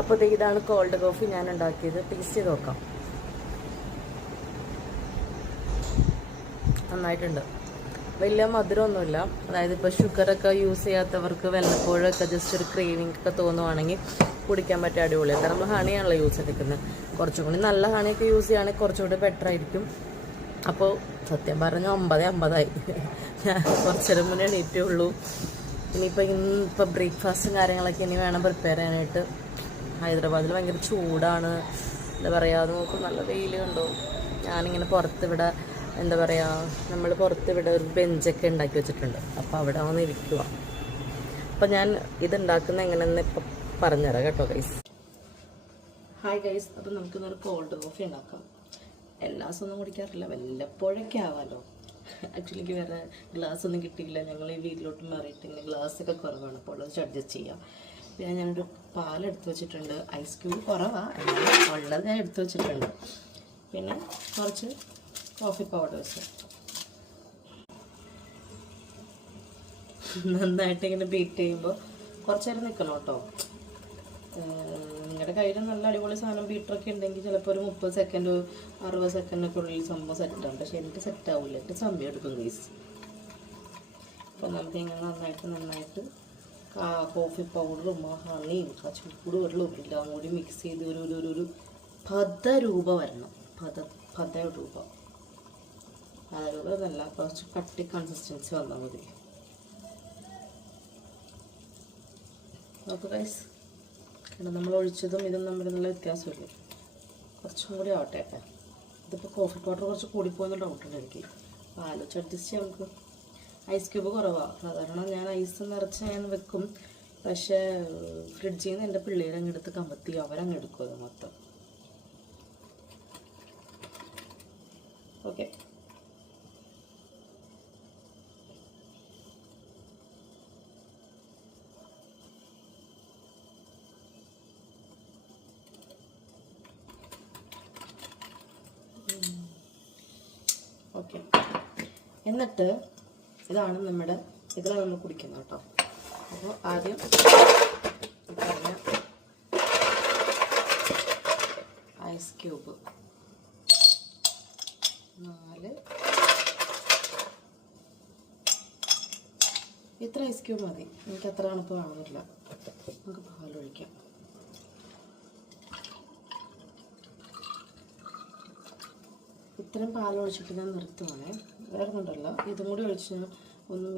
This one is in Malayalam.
അപ്പോൾ ഇതാണ് കോൾഡ് കോഫി ഞാൻ ഉണ്ടാക്കിയത്. ടേസ്റ്റ് ചെയ്ത് നോക്കാം. നന്നായിട്ടുണ്ട്. വലിയ മധുരമൊന്നുമില്ല. അതായത് ഇപ്പോൾ ഷുഗറൊക്കെ യൂസ് ചെയ്യാത്തവർക്ക് വല്ലപ്പോഴൊക്കെ ജസ്റ്റ് ഒരു ക്രേവിംഗ് ഒക്കെ തോന്നുവാണെങ്കിൽ കുടിക്കാൻ പറ്റിയ അടിപൊളിയാണ്. കാരണം നമ്മൾ ഹണിയാണല്ലോ യൂസ് ചെയ്തിരിക്കുന്നത്. കുറച്ചും കൂടി നല്ല ഹണിയൊക്കെ യൂസ് ചെയ്യുകയാണെങ്കിൽ കുറച്ചും കൂടി ബെറ്റർ ആയിരിക്കും. അപ്പോൾ സത്യം പറഞ്ഞാൽ 50 ഞാൻ കുറച്ചേരം മുന്നേ എണീറ്റേ ഉള്ളൂ. ഇനിയിപ്പോൾ ബ്രേക്ക്ഫാസ്റ്റും കാര്യങ്ങളൊക്കെ ഇനി വേണം പ്രിപ്പയർ ചെയ്യാനായിട്ട്. ഹൈദരാബാദിൽ ഭയങ്കര ചൂടാണ്. എന്താ പറയുക, നോക്കും നല്ല വെയിൽ കണ്ടോ. ഞാനിങ്ങനെ പുറത്തിവിടെ എന്താ പറയുക, നമ്മൾ പുറത്തിവിടെ ഒരു ബെഞ്ചൊക്കെ ഉണ്ടാക്കി വെച്ചിട്ടുണ്ട്. അപ്പോൾ അവിടെ വന്നിരിക്കുക. അപ്പോൾ ഞാൻ ഇതുണ്ടാക്കുന്ന എങ്ങനെയെന്ന് ഇപ്പം പറഞ്ഞുതരാം കേട്ടോ ഗൈസ്. ഹായ് ഗൈസ്, അപ്പോൾ നമുക്കിന്നൊരു കോൾഡ് കോഫി ഉണ്ടാക്കാം. എല്ലാ ദിവസമൊന്നും കുടിക്കാറില്ല, വല്ലപ്പോഴൊക്കെ ആവാമല്ലോ. ആക്ച്വലി എനിക്ക് വേറെ ഗ്ലാസ് ഒന്നും കിട്ടിയില്ല. ഞങ്ങൾ ഈ വീട്ടിലോട്ട് മാറിയിട്ട് ഇങ്ങനെ ഗ്ലാസ്സൊക്കെ കുറവാണ്. അപ്പോൾ ഉള്ളത് അഡ്ജസ്റ്റ് ചെയ്യാം. പിന്നെ ഞാനൊരു പാലെടുത്ത് വെച്ചിട്ടുണ്ട്. ഐസ് ക്യൂബ് കുറവാണ്, ഉള്ളത് ഞാൻ എടുത്ത് വെച്ചിട്ടുണ്ട്. പിന്നെ കുറച്ച് കോഫി പൗഡേഴ്സ് നന്നായിട്ട് ഇങ്ങനെ ബീറ്റ് ചെയ്യുമ്പോൾ കുറച്ച് നേരം നിൽക്കണം കേട്ടോ. നിങ്ങളുടെ കയ്യിൽ നല്ല അടിപൊളി സാധനം ബീറ്ററൊക്കെ ഉണ്ടെങ്കിൽ ചിലപ്പോൾ ഒരു 30 സെക്കൻഡ് 60 സെക്കൻഡൊക്കെ ഉള്ളിൽ സംഭവം സെറ്റാവും. പക്ഷേ എനിക്ക് സെറ്റാവില്ല, എനിക്ക് സമയം എടുക്കും ഗൈസ്. അപ്പോൾ നമുക്ക് ഇങ്ങനെ നന്നായിട്ട് കോഫി പൗഡറും ഹണിയും ചൂട് വെള്ളവും എല്ലാം കൂടി മിക്സ് ചെയ്ത് ഒരു പദരൂപ വരണം. പദരൂപ എന്നല്ല, കുറച്ച് കട്ടി കൺസിസ്റ്റൻസി വന്നാൽ മതി. നോക്കൂ ഗൈസ്, നമ്മൾ ഒഴിച്ചതും ഇതും തമ്മിൽ നല്ല വ്യത്യാസമില്ലേ. കുറച്ചും കൂടി ആവട്ടെ. ഇതിപ്പോൾ കോഫി പൗഡർ കുറച്ച് കൂടിപ്പോയെന്ന് ഡൗട്ടുണ്ട് എനിക്ക്. അപ്പോൾ ആലോചിച്ച് അഡ്ജസ്റ്റ് ചെയ്യാം നമുക്ക്. ഐസ് ക്യൂബ് കുറവാണ്. സാധാരണ ഞാൻ ഐസ് നിറച്ച് ഞാൻ വെക്കും. പക്ഷേ ഫ്രിഡ്ജിൽ നിന്ന് എൻ്റെ പിള്ളേരങ്ങ് എടുത്ത് കമത്തി അവരങ്ങ് എടുക്കും അത് മൊത്തം. Okay, okay. എന്നിട്ട് ഇതാണ് ഇതിലാണ് നമ്മൾ കുടിക്കുന്നത് കേട്ടോ. അപ്പോൾ ആദ്യം പറഞ്ഞ ഐസ് ക്യൂബ് 4, ഇത്ര ഐസ് ക്യൂബ് മതി. എനിക്ക് അത്ര തണുപ്പ് വേണമെന്നില്ല. നമുക്ക് പാലൊഴിക്കാം. ഇത്രയും പാലൊഴിച്ചിട്ട് ഞാൻ നിർത്തുവാണേ. വേറെ ഒന്നുണ്ടല്ല, ഇതും കൂടി ഒഴിച്ച് ഒന്ന്